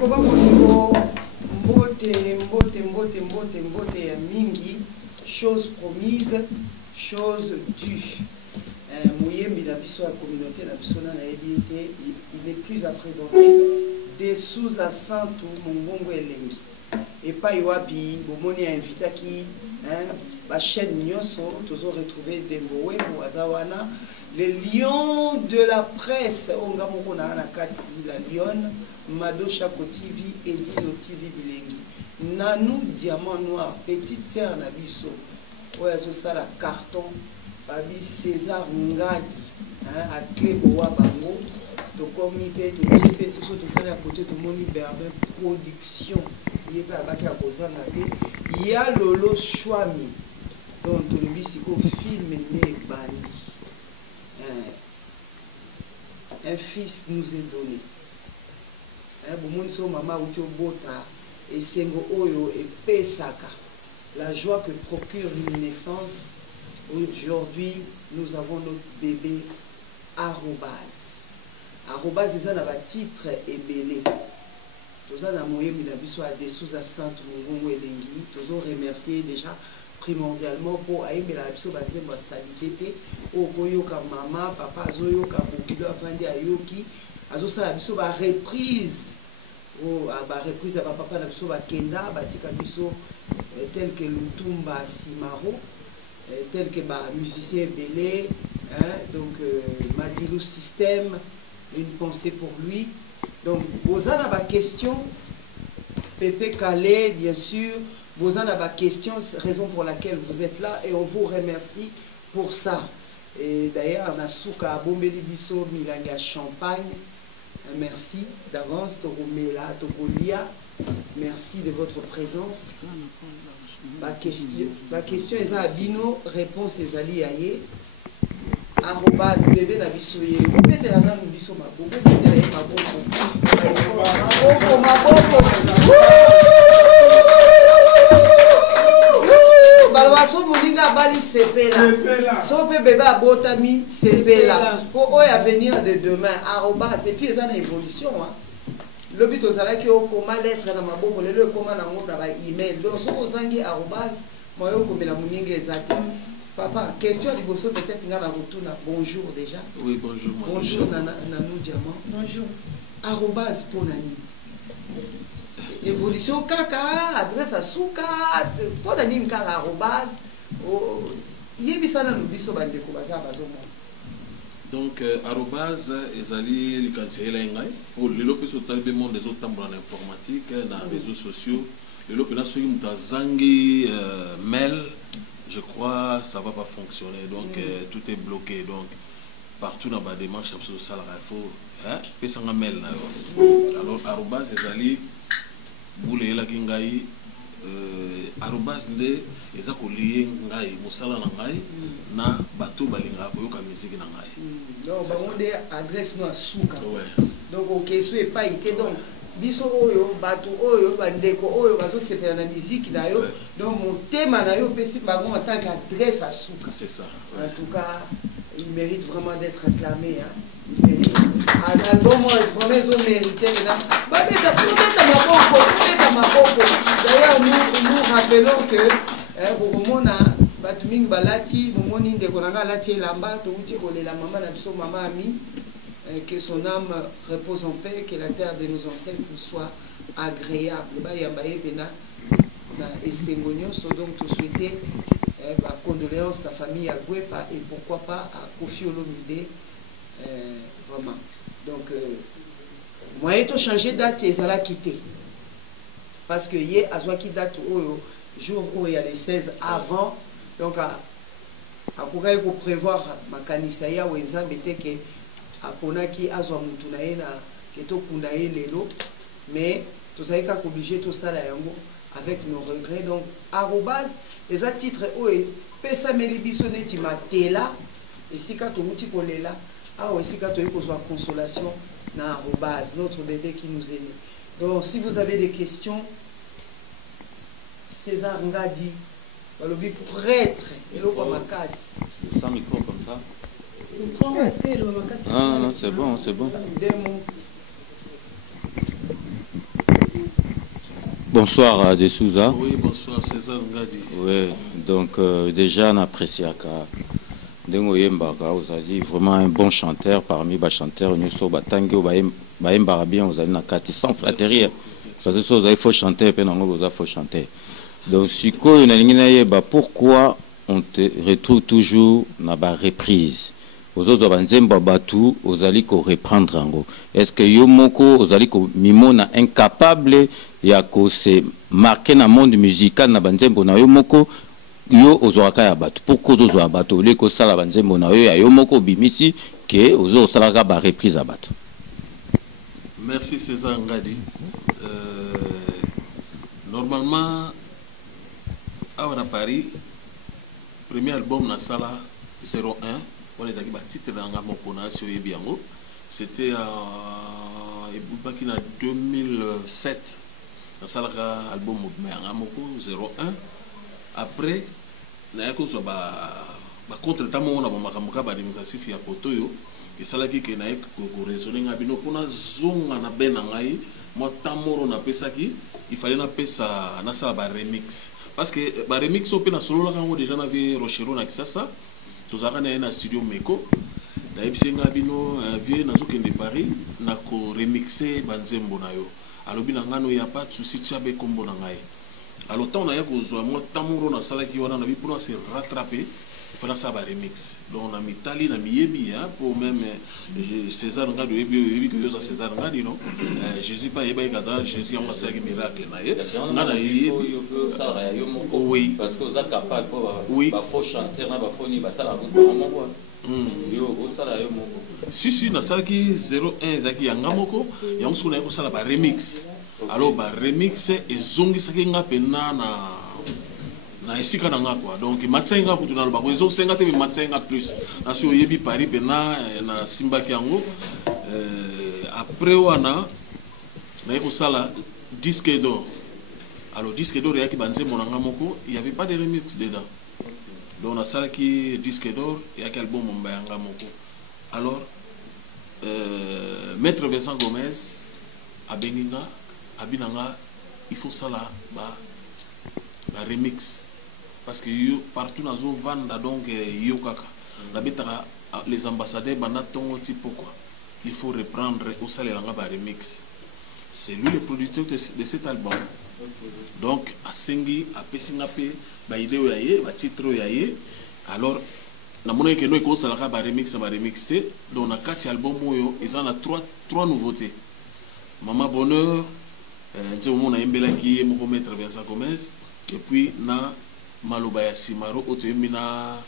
Koba Moningo, mbote ya mingi, chose promise, chose due. Mouyembi na biso la communauté na biso na ebité, il n'est plus à présenter des sous-accents tout mongongo elengi. Et pas yoapi, bomoni a invité qui ba chaîne nyonso, toujours retrouver Dembowe pour Azawana, les lions de la presse, ongamoko na kati la Lyon, Mado Chako TV et Dino TV Bilengi. Nanou Diamant Noir, petite sœur na biso, oyazo sala carton, babi César Ngadi, à Kleboa Bango, to komi pe to tipe tout ça tout à côté de Moni Berber production. Il y a Lolo Chouami, dont le bisiko film né bandi. Un fils nous est donné. Bomonso mama ucho bota et sengo oyo et pesaka. La joie que procure une naissance. Aujourd'hui, nous avons notre bébé Arobase. Arobase est un titre et belé. Tous les moyens de des sous-accents Mungongo Elengi, tous remercier déjà primordialement pour aimer la biso bazemba salité au koyo ka mama papa azoyo ka bokilo afandi ayoki azosa la biso ba reprise o ba reprise ya papa na biso ba kenda batika biso tel que Lutumba Simaro tel que ba musicien belé donc Madilu Système, une pensée pour lui. Donc, vous avez ma question, Pépé Calais, bien sûr, vous avez ma question, raison pour laquelle vous êtes là, et on vous remercie pour ça. Et d'ailleurs, on a souka Bombeli Bisso, Milanga Champagne, merci d'avance, Togomela, Togolia, merci de votre présence. Ma question est à Bino, réponse est à Liaye. Arobase bébé na biso ye bébé la nanu biso maboko bébé la maboko balwaso moninga bali sepela so pe bébé abotami sepela pour oya venir de demain arobase et puis ça na évolution le but aux ala ki okoma lettre na maboko lelo okoma na ngona ba email donc so ozangi arobase moyo komela moninga ezaki. Papa, question du bosso peut-être nga na retourna. Bonjour déjà. Oui, bonjour. Bonjour Nanou Diamant. Bonjour. Arobase pour Nani. Évolution kaka, adresse à souka, pour Nani kaka arobase. Yebisana nous biso bande ko baza bazomo. Donc arobase ezali likantier la ngai. Pour le lope so tal demande des autres tamboulan informatique na réseaux sociaux. Le lope na so yimutazangi mail. Je crois que ça ne va pas fonctionner, donc tout est bloqué. Donc, partout dans ma démarche, il faut faire un mail. Alors, arobase, ezali, boule la kingai, arobase, eza ko lié ngai, musala na ngai, na bateau balinga, koyoka musique na ngai. Donc, on a adresse nous à souka. Donc, ok, ce n'est pas été donc. Biso oyo bato oyo bandeko oyo bazo sepela na musique na yo donc mon thème na yo pesi bango en tant qu'adresse à souka. C'est ça. En tout cas, il mérite vraiment d'être acclamé un album vraiment ils ont mérité maintenant. D'ailleurs nous rappelons que bomona bato mingi balati bomoni ndeko nanga lati elamba to uti kolela mama na biso mama ami. Que son âme repose en paix, que la terre de nos ancêtres soit agréable. Donc, tout souhaiter condoléances à la famille à Gwepa et pourquoi pas à Kofi Olomide. Vraiment. Donc, moi, j'ai changé de date et ça l'a quitté. Parce que hier, à Zouaki date au jour où il y a les 16 avant, donc à Koukaï pour prévoir ma canisaya ou examen était que aponaki azwa mutu na ye na keto kunda ye lelo mais tozali kaka obligé tosala yango avec nos regrets. Donc arobase eza titre oyo epesameli biso neti matela esika touti kolela awa esika toyei kozwa consolation na arobase notre bébé qui nous est né. Donc si vous avez des questions, César Ngadi balobi prêtre eloko makasi sans micro comme ça. Ah non, c'est bon, c'est bon. bonsoir de Souza. Oui, bonsoir César Ngadi. Oui, donc déjà on apprécie Dengo Yembaka, vous avez dit vraiment un bon chanteur parmi les chanteurs. Nous sommes Batango, Baemba bien, vous avez une carte sans flatterie. Parce que vous avez faut chanter, puis vous avez faut chanter. Donc, si vous avez pourquoi on te retrouve toujours dans la reprise? Vous avez vous allez reprendre. Est-ce que Yomoko, vous allez mimona incapable, il y a que c'est marqué dans le monde musical, na banzembo na Yomoko? Yo ozwaka ya bato pourquoi ozwa bato le ko sala banzembo na yo ya yo moko bimisi ke ozo salaka ba reprise à bato. Merci César Ngadi. Normalement à Paris premier album na sala 01 on les a ba titre na moko na sur Ebiango c'était ebubaki na 2007 na sala album na moko 01. Après, na yako so ba contre tamo na ba makamaka ba demonstratif ya kotoyo ke salaki ke na ko raisonner ngabino pona zonga na bena ngai mo tamoro na pesaki il fallait na pesa na sala ba remix parce que ba remix ope na solo la kango déjà na vi Rochero na Kisasa to zaka na studio Meko na ebise ngabino vie na zo kende Paris na ko remixer banzembo na yo alobi na ngano ya pas souci tchabe kombo na ngai. Alors, tant qu'on a moi, Tamuro, na sala qui on a pour se rattraper, il fallait ça remix. Donc, on a mis Tali, on a mis Yebi, pour même César Ngadi, Yebi que ça César Ngadi, non? Jésus pas Yebi Gaza, Jésus on va faire un miracle, oui. Parce que vous êtes capable, oui. Faut chanter, faut ni ça si na sala qui 01 zaki yangamoko, yango ce qu'on a ça la remix. Alors ba remix ezongi saki nga pena na esika na nga quoi donc matsenga pour na ba ko senga te matsenga plus na so yebi Paris pena na simba kiango après wana na ko sala disque d'or. Alors disque d'or yaki banze monanga moko il y avait pas de remix dedans donc na sala qui disque d'or yaki album mbayanga moko. Alors Maître Vincent Gomez a Benginga Abinanga, il faut ça là, la remix. Parce que partout dans le vanda donc les ambassadeurs banatongo type quoi. Il faut reprendre au salaire la remix. C'est lui le producteur de cet album. Donc à Sengi, à Pessingape, ba idée yaye, ba titre yaye. Alors na mona que nous ko sala ba remix, donc na 4 albums yo, ils ont trois nouveautés. Maman Bonheur on a qui Maître Vincent Gomez et puis na Malobaya Simaro Otemina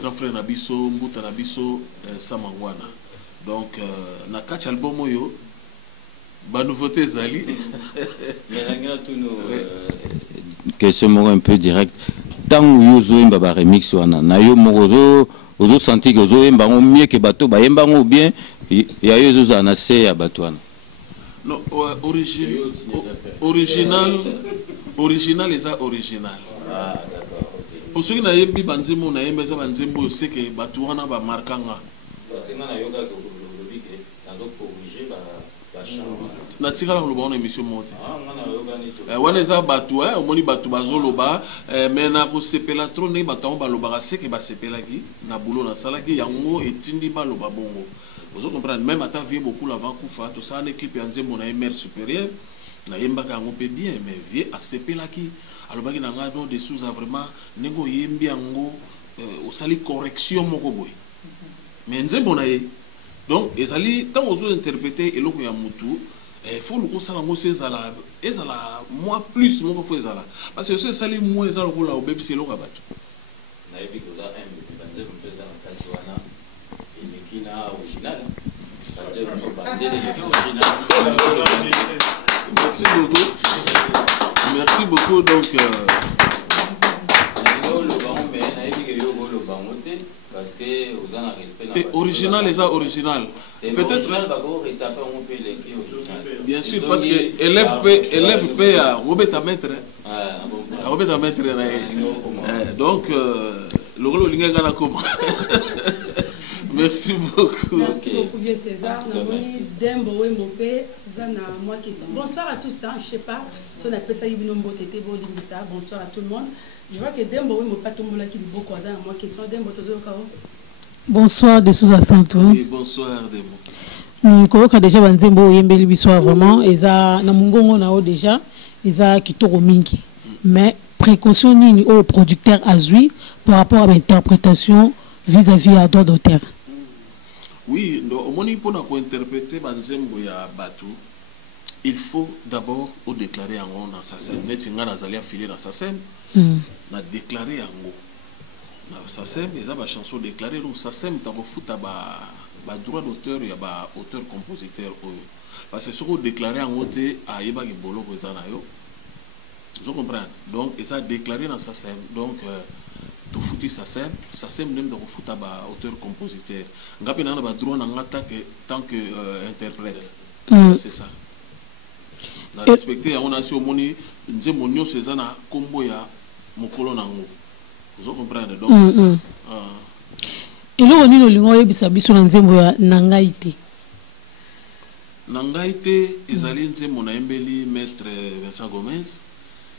grand frère Nabiso Mbuta Nabiso Samangwana. Donc na 4 albums yo ba nouveauté zali question un peu direct tant yo zo ba remix wana na yo moko ozo senti que zo yemba mieux que bato ba yemba ou bien ya yo zo na se ya bato wana. Non, original et ça original. Ah, d'accord. Pour ceux qui n'ont pas banzemo na yemba za banzemo c'est que batuana ba markanga. Parce que na yoga to lobi ke na do corriger ba chambre. Na tika la loba na émission monte. Ah, na yoga ni to. Wana za batu omoni batu bazoloba mais na ko sepela trop ne batu ba loba c'est que ba sepela ki na boulot na sala ki yango etindi ba loba bongo. Vous comprenez, même à ta vie beaucoup l'avant Koufa, tout ça, l'équipe est mon mère supérieure, na yemba kango pe bien, mais vie à CP là qui, alors bagi na ngado des sous à vraiment nego yembi ango au sali correction moko boy. Mais nzembo na ye. Donc ezali tant aux interpréter et loko ya mutu, faut le consala ngo sezala, ezala moi plus moko faut ezala. Parce que ce sali moi ezala ko la obebi c'est loko batu. Na yebi ko za un banzemo pesa na kaziwana. Original. Merci beaucoup. Merci beaucoup. Donc, original les a original. Peut-être. Bien sûr, parce que élève paye à Robert Maître. Robert Maître. Donc, le rôle de l'ingénieur comment. Merci beaucoup. Merci beaucoup, vieux César. Namoni Dembo Wembope, Bonsoir à tous, hein. Je ne sais pas si on appelle ça bonsoir à tout le monde. Je vois que Dembo, oui, pas tout le monde qui dit beaucoup à moi question. Dembo, bonsoir de sous Santo. Oui, bonsoir Dembo. Koyoka déjà banzembo yembeli biso vraiment eza na mungongo na o déjà eza kitoko mingi. Mais précaution nini au producteur azui par rapport à l'interprétation vis-à-vis à droit d'auteur. Oui, au moment pour interpréter banzembo ya batu, il faut d'abord au déclarer en dans sa scène. Net nga nazali affilié dans sa scène. Na déclarer en na sa scène, ils ont chanson déclarée donc sa scène ta refuta ba droit d'auteur ya ba auteur compositeur parce que ce qu'on déclaré en haute à yeba ki bolo ko za na yo. Vous comprenez? Donc ils ont déclaré dans sa scène donc to futi sa scène même de refuta ba auteur compositeur. Ngapi na ba droit na ngata que tant que interprète. C'est ça. Na respecter on a si au moni nzembo nyose za na kombo ya mokolo nango. Vous comprenez? Donc c'est ça. Et là on est lingo yebisa biso na nzembo ya nangaite. Nangaite ezali nzembo na embeli maître Vincent Gomez.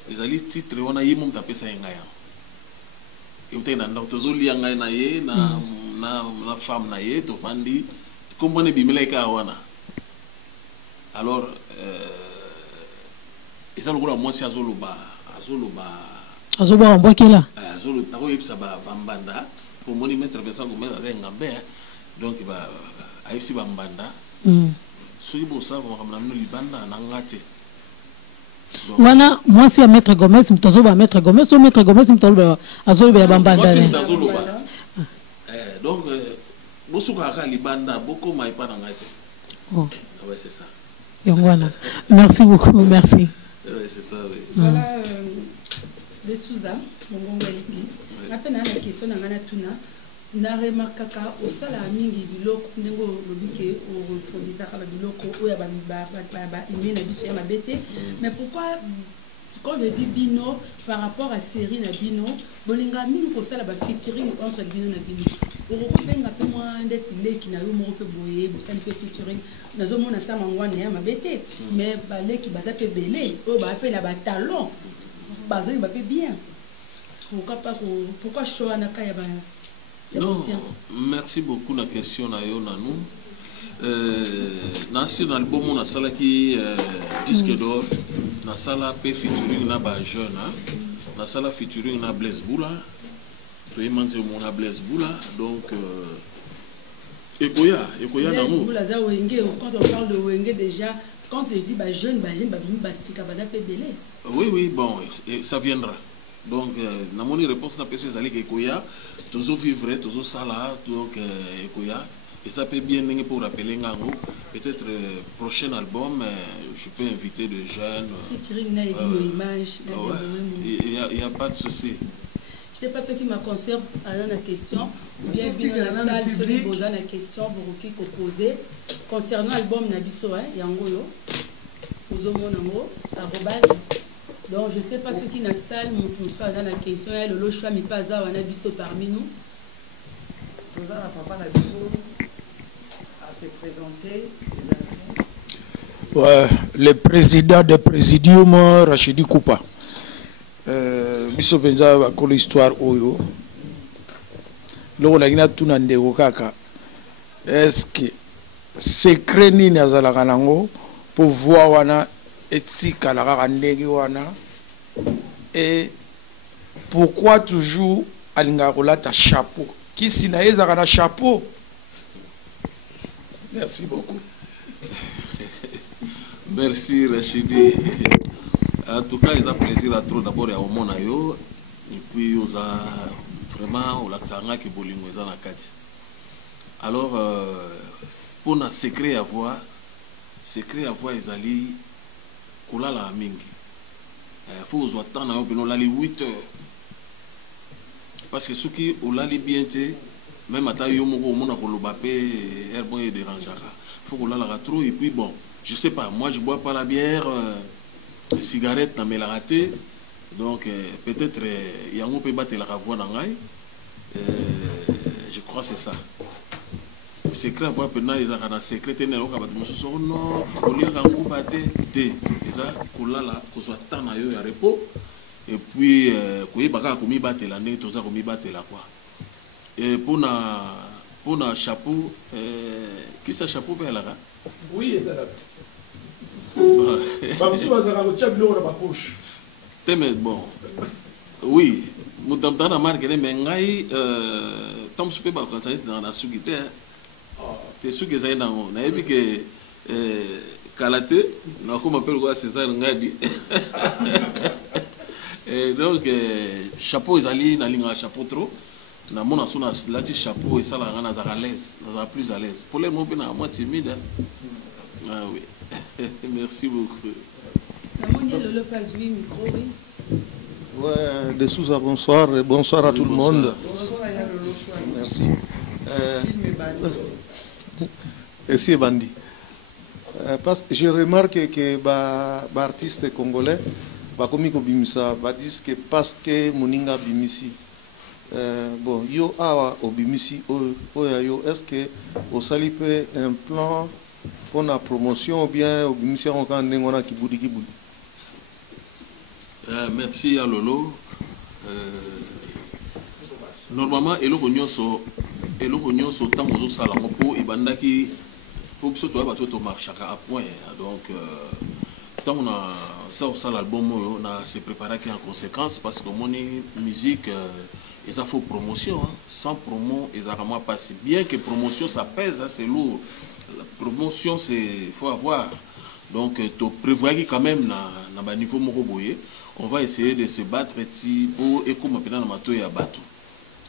Ezali titre wana yimo mtapesa ngaya. Yote na ndoto li ngaya na ye na femme na ye to fandi kombo ne bimela ka wana. Alors ezalo ko la mwasi azoloba azoba mbokela azolo tako yebisa ba mbanda pour moni mettre Vincent Gomez avec ngambé donc ba ayebisi ba mbanda soki bo sa ko kamna no libanda na ngate wana mwasi ya maître Gomez mtazoba maître Gomez ou maître Gomez mtazoba azoloba ya bambanda mwasi mtazoba donc bosuka ka libanda boko mai pa na ngate ouais c'est ça yongwana merci beaucoup merci c'est ça oui voilà de Souza mongongo lipi napena na question na ngana tuna na remarkaka osala mingi biloko ndengo lobike o reproduisa ka biloko oya ba ime na biso ya mabete mais pourquoi quand je dis bino par rapport à série na bino bolinga mingi ko sala ba featuring entre bino na bino okopenga pe moi ndeti leki na yo mo pe boye bo sala featuring nazo mona sama ngwana ya mabete mais ba leki baza pe belé o ba pe na ba talent baza ba pe bien pourquoi choix na kaya ba non, merci beaucoup la question na yo nanou national album na sala ki disque d'or na sala pe featuring na ba jeune na sala featuring na Blaise Boula to emanze mon na Blaise Boula donc ekoya nango Boula za wenge quand on parle de wenge déjà quand je dis ba jeune ba sika ba pe belé oui bon ça viendra. Donc, na moni réponse na personne zali ke koya, toujours vivre, toujours sala, donc koya, et ça peut bien n'engue pour rappeler ngango. Peut-être prochain album, je peux inviter des jeunes. Featuring na image. Il y a pas de souci. Je sais pas ce qui m'a conserve à la question ou bien dans la salle ceux qui posent la question pour qui poser concernant l'album Nabiso yango yo. Ozomo nango @ donc je sais pas ce qui na salle mon soit dans la question le choix mi pas à Nabiso parmi nous. Tout ça papa Nabiso à se présenter. Ouais, le président de Présidium Rachidi Koupa. Biso benza ba ko l'histoire oyo. Loko na gina tuna ndeko kaka. Est-ce que secret ni nazala nango pour voir wana etika la kaka ndenge wana et pourquoi toujours alinga kolata chapeau qui sina ezaka na chapeau. Merci beaucoup. Merci Rachidi. En tout cas, ils ont plaisir à trop d'abord à Omonayo et puis ils ont vraiment au laksanga qui bolingo na kati. Alors pour na secret à voir ils allaient kola la mingi. Faut aux attendre na yo lali 8 heures. Parce que ceux qui au lali bien té même ata yo moko mona koloba pe herbon et dérangeara. Faut kola la trop et puis bon, je sais pas, moi je bois pas la bière cigarette na me la raté donc peut-être yango peut battre la voix na ngai je crois c'est ça secret avoir pendant ils ont un secret tenir au cabinet monsieur non au lieu qu'un coup batté té ils a kolala ko soit temps na yo ya repos et puis koye baka komi battre la né toza komi battre la quoi et pour na chapeau qui ça chapeau ben là oui là ba monsieur bazaka ko tchabilo na ba poche teme bon oui mutamta na marque mais ngai tam super ba quand ça est dans la sugité te suki za ina na yebi ke kalate na ko m'appelle quoi César ngadi et donc chapeau ezali na linga chapeau trop na mona sona lati chapeau et ça la ngana za à l'aise za plus à l'aise pour les mots na moi timide ah oui merci beaucoup na moni le place oui micro oui. Ouais, de Souza, bonsoir et bonsoir à tout le monde. Merci. Merci Bandi. Parce que je remarque que les artistes congolais, comme Bimisa, disent que parce que Moninga Bimisi, bon, yo awa au Bimisi, est-ce que au sali peut un plan pour la promotion ou bien au Bimisi on a un kibudi kibudi? Merci à Lolo. Normalement, eloko nyonso tango sala mopo ebandaki pour que toi bato to marche à point. Donc tant on a ça l'album on a se préparé en conséquence parce que mon musique ils a fait promotion sans promo ils a vraiment passé bien que promotion ça pèse c'est lourd. La promotion c'est faut avoir donc tu prévois quand même na niveau moko boye. On va essayer de se battre pour et comme maintenant na mato ya bato.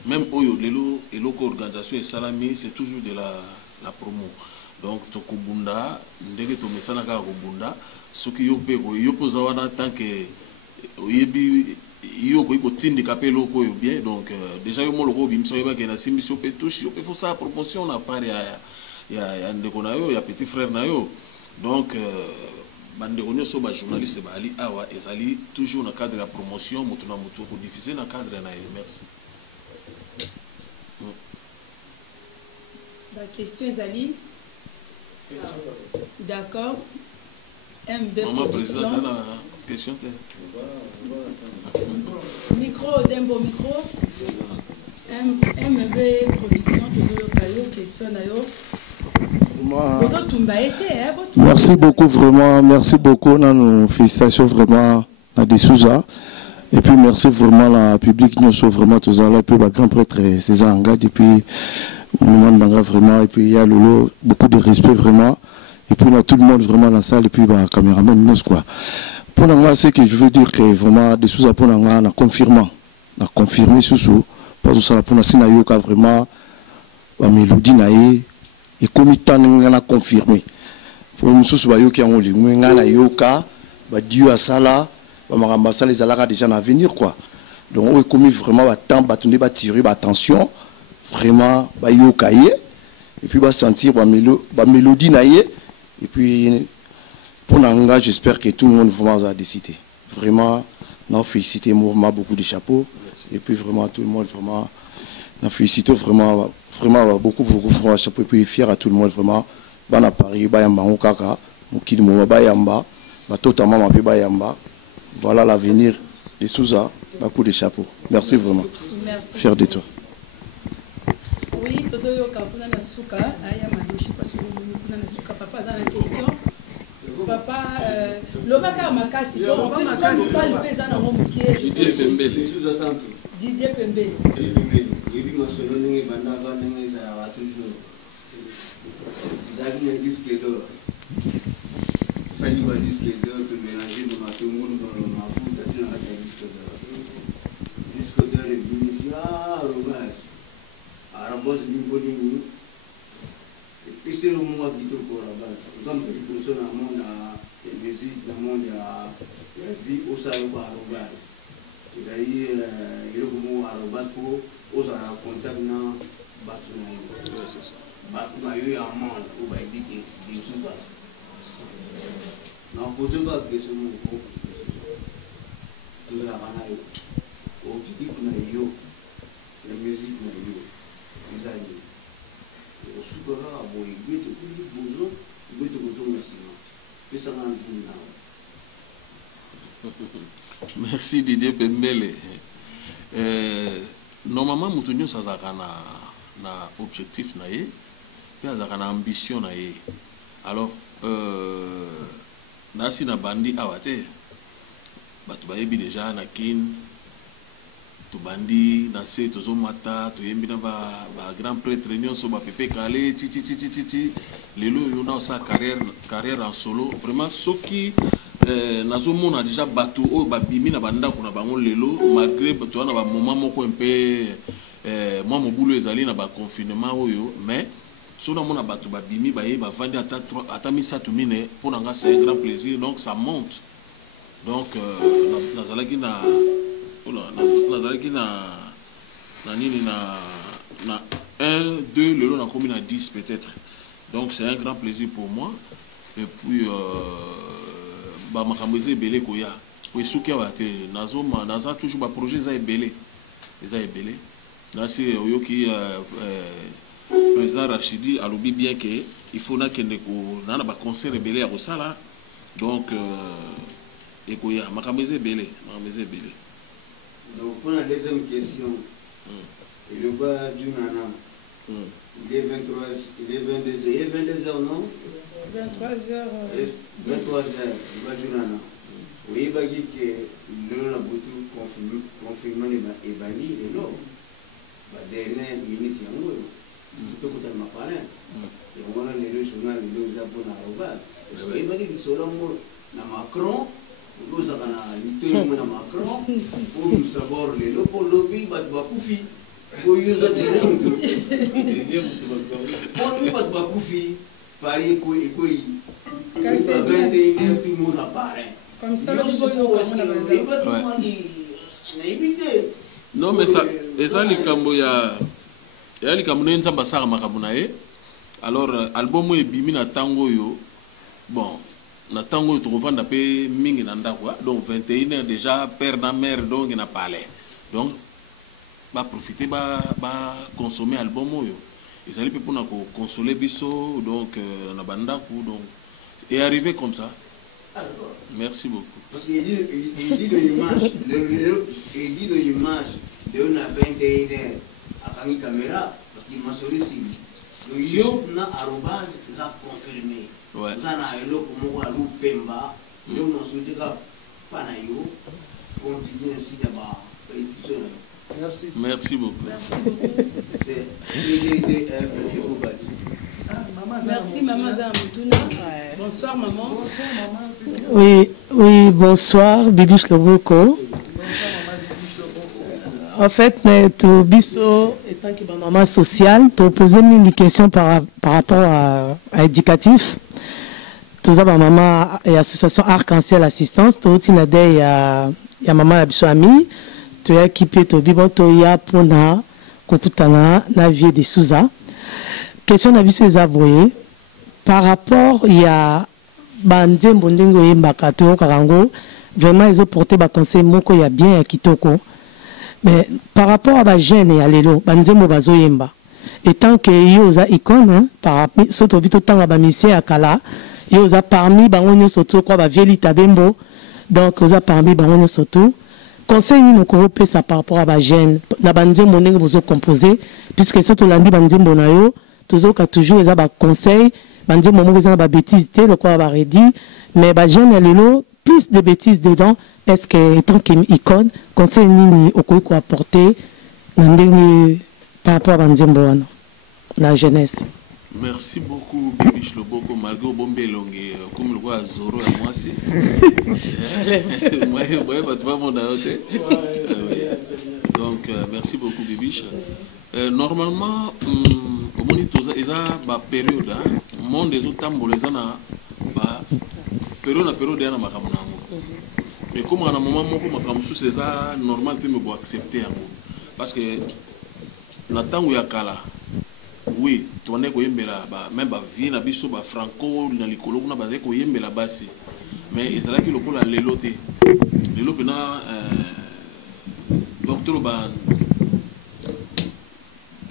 Même oyo lelo eloko organisation et salami c'est toujours de la promo. Donc to kubunda ndenge to mesana ka kubunda soki yo pe yo poza wana tant que oyebi yo ko tindi kapelo ko yo bien donc déjà yo moloko bimso yeba ke na simbiso pe touche yo pe faut ça promotion na part ya ndeko na yo ya petit frère na yo donc bandeko nyonso ba journaliste ba ali awa ezali toujours na cadre de la promotion mutu na mutu ko diffuser na cadre na merci. La question ezali d'accord. MB Production. Question micro Dembo micro. MB Production toujours kayo question na yo. Merci beaucoup vraiment, merci beaucoup nos félicitations vraiment à des Souza et puis merci vraiment la public nous sommes vraiment tous là et puis le grand prêtre César Anga depuis moment vraiment et puis il y a Lolo beaucoup de respect vraiment et puis on a tout le monde vraiment dans la salle et puis bah caméraman nous quoi pour moi c'est que je veux dire que vraiment des Souza pour nous on a confirmé sous pas tout ça pour nous c'est vraiment la mélodie naïe et comme il a confirmé pour nous tous bayo qui ont les ngana yoka ba Dieu a sala ba maramba sala les alara déjà à venir quoi donc on est commis vraiment ba temps ba tourner ba tirer ba attention vraiment ba yoka et puis ba sentir ba mélodie naie et puis pour nanga j'espère que tout le monde vraiment va décider vraiment n'a félicité mouvement beaucoup de chapeaux et puis vraiment tout le monde vraiment n'a félicité vraiment beaucoup vraiment chapeau et puis fier à tout le monde vraiment bana Paris bayamba okaka mukidi mo bayamba totalement mabe bayamba voilà l'avenir de Souza beaucoup de chapeaux merci vraiment merci. Fier de toi oui tozo yoka puna na suka aya madoshi parce que puna na suka papa dans la question papa lobaka makasi en plus comme ça le pesa na momukie Didier Pembele Didier Pembele il m'a sonné pendant toujours il disque d'or ça il va disque d'or de mélanger le matin dans le mafou dans la disque d'or et binisia robas arabos bimboni et c'est le moment qui te pour là comme tu peux sonner dans monde la musique dans monde la vie au salon robas il a eu le mot robas pour aux contact na batuna c'est ça batuna yo ya monde ou ba dit que des choses non pour te pas que ce mot ko tout la bana yo au dit que na yo la musique na yo ils allaient au soukora Merci Didier Pembele. Normalement, Moutonio, ça a un objectif, ça a une ambition. Alors, nasi na bandi awate, tu vas déjà na kin, tu bandi na se tozo mata, tu yembi na ba grand prêtre réunion so ba pepe kale, ti. Lelo yona sa carrière en solo. Vraiment, ce qui nazo mona déjà bateau o ba bimi na banda kuna bango lelo malgré bateau na ba moment moko un peu moi mon boulot ezali na ba confinement oyo mais so na mona bateau ba bimi ba ye ba vandi ata misa to mine pour nga c'est un grand plaisir donc ça monte donc nazalaki na nini na 1 2 lelo na commune à 10 peut-être donc c'est un grand plaisir pour moi et puis ba makamboze belé koya po suki abate naza toujours ba projet za ebelé là c'est oyoki président Rachidi alobi bien que il faut na kende ko na ba concert ebelé ya kosala donc ekoya makamboze belé donc pour la deuxième question et le bas du nana il est 22h, non 23h. 23h, oui, il dit que l'on a beaucoup confirmé et banni, et non. La dernière minute, il y a tout le temps parlé. Et on a les journaux, les Japon à Robat. Il m'a dit que sur Macron, nous avons lutté contre Macron pour nous savoir les lots pour le lobby, Bakoufi. Pour nous Paris, comme ça, non, mais ça, et ça, les Camboya, et les Camerounais, ça passe à Makabunae. Alors, album est bimi na tango yo. Bon, na tango tu revends d'après Ming Nanda quoi. Donc 21h déjà, père na mère donc il n'a pas l'air. Donc, bah profiter, bah consommer album yo. Ils allaient pour nous consoler biso donc na banda donc et arriver comme ça. Merci beaucoup. Parce qu'il dit de l'image, il dit de l'image de on a 21h à la caméra parce qu'il m'a sorti ici. Le yo na arobase l'a confirmé. Ouais. Ça na elo comme à l'Upemba, nous nous souhaitons pas na yo continuer ainsi d'abord. Merci beaucoup. Merci maman Zamoutouna. Bonsoir maman. Oui, bonsoir Bibiche Loboko. En fait, tu biso étant que ma maman sociale, tu posé une question par rapport à éducatif. Tu as ma maman et association Arc-en-Ciel Assistance, tu as ya maman la biso ami. Tu as équipé ton biboto ya pour na kokutana na vie de Souza. Question na biso ezavoye par rapport ya bande mbondengo yembaka to karango vraiment ils ont porté ba conseil moko ya bien ya kitoko mais par rapport à ba jeune ya lelo banzembo bazo yemba étant que yoza icône par rapport soto bito tanga ba mission ya kala yoza parmi bango nyoso to kwa ba vieli tabembo donc yoza parmi bango nyoso to conseil ni noko pesa par rapport à ba jeune na banzembo ndenge bozo composer puisque soto landi banzembo na yo tozoka toujours eza ba conseil banzembo moko eza na ba bêtises te lokwa ba redi mais ba jeune ya lelo plus de bêtises dedans est-ce que étant qu'une icône conseil nini okoki ko apporter na ndenge par rapport à banzembo wana la jeunesse. Merci beaucoup Bibiche Loboko malgré bombe longue comme le quoi zoro à moi si. Moi tu vas mon donc merci beaucoup Bibiche. Normalement au monitoza eza ba période monde des autres tambo les ana ba période ya na makambo nango. Et comme à un moment moko makambo sous c'est ça normal tu me go accepter yango parce que na tango ya kala oui tu vas ko yembela ba même ba vie na biso ba franco na likolo kuna ba ko yembela basi mais ezala ki lokola lelo te lelo pena docteur ba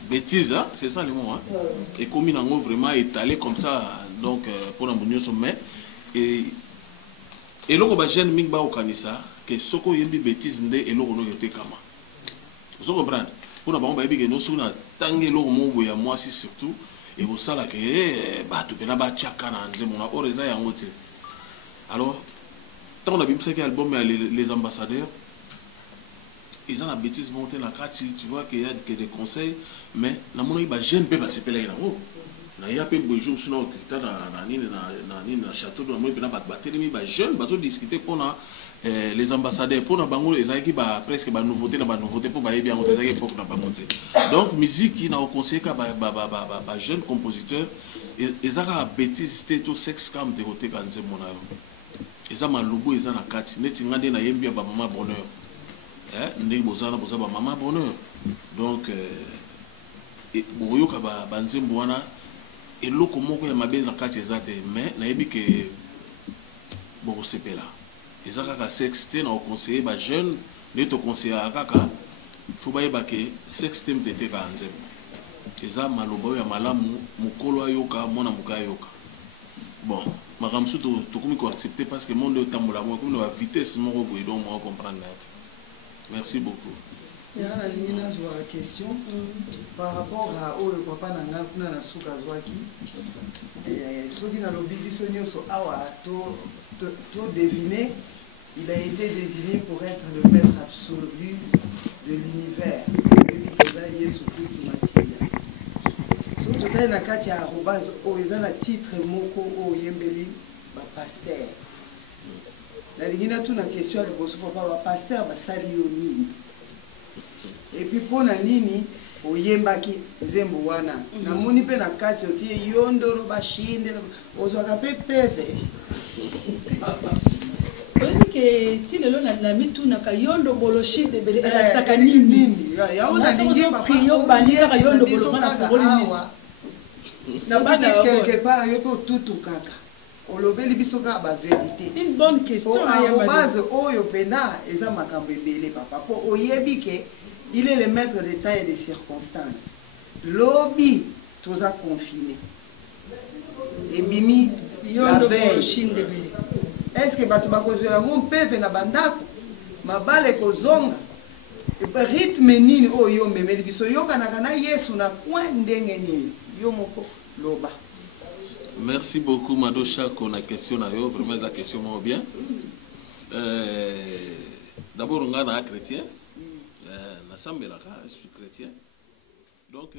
bêtise hein? C'est ça le mot hein? Et comme il en a vraiment étalé comme ça donc pour la monnaie sommet et l'autre ba jeune ming ba au kanisa que soko yembi bêtise nde eloko no yote kama. Vous comprenez? Pour na bango bayebi que no suna tangi eloko mo boya mwasi surtout et vous sala que bato pena ba chaka na nzembo na oreza yango te. Alors tant on a bien que album les ambassadeurs ils ont la bêtise montée la carte, tu vois qu'il y a que des conseils mais na mono ba jeune pe ba sepela ina ngo na ya pe bonjour sinon kita na château na mono pe na ba bateli ba jeune bazo discuter pour na les ambassadeurs pour na bango ezaki ba presque ba nouveauté pour ba yebi en ezaki époque na bango te. Donc musique qui na au conseil ka ba jeune compositeur ezaka bêtise c'était tout sexe comme de côté quand c'est mon ayo. Eza malubo eza na kati neti ngande na yembi ba maman bonheur. Ndenge bozana ba maman bonheur. Donc boyoka ba nzembo wana eloko moko ya mabe na kati ezate mais na yebi ke bo sepela. Ezaka ka sexe na conseiller ba jeune ne to conseiller kaka faut ba yeba ke sexe tem tete ka nzembo. Eza malobo ya malamu mukolo ayoka mona muka yoka. Bon, makamsu to komi ko accepter parce que monde tambola mo comme la vitesse mo ko donc mo comprendre net. Merci beaucoup. Il y a la ligne sur la question par rapport à le papa nanga kuna na suka zwaki. Soki na lobi biso nyoso awa to deviner, il a été désigné pour être le maître absolu de l'univers. Et Jésus Christ Masia. Total na kati ya arobase o ezana titre moko o yembeli ba pasteur. La lingina tu na question le bosso papa ba pasteur ba sali yo nini. Et puis pona nini o yembaki nzembo wana. Na moni pe na kati otie yondoro ba shinde ozo ka pe peve. Oui que tilelo na mitu na kayondo boloshi de bele saka nini. Ya ona ningi ba priyo ba lika yondo bolo na kongoli na bana quelque part yoko tutu kaka olobeli biso ka ba vérité. Une bonne question à base oyo pena eza makambo ebele papa po oyebi ke il est le maître des temps et des circonstances. Lobi toza confiné et bimi la veille. Est-ce que bato bakozela mon peve na bandako mabale kozonga rythme nini oyo memeli biso yoka na Yesu na point ndenge nini yo moko loba. Merci beaucoup Madosha pour la question vraiment la question moi bien. D'abord on a un chrétien. Je suis chrétien. Donc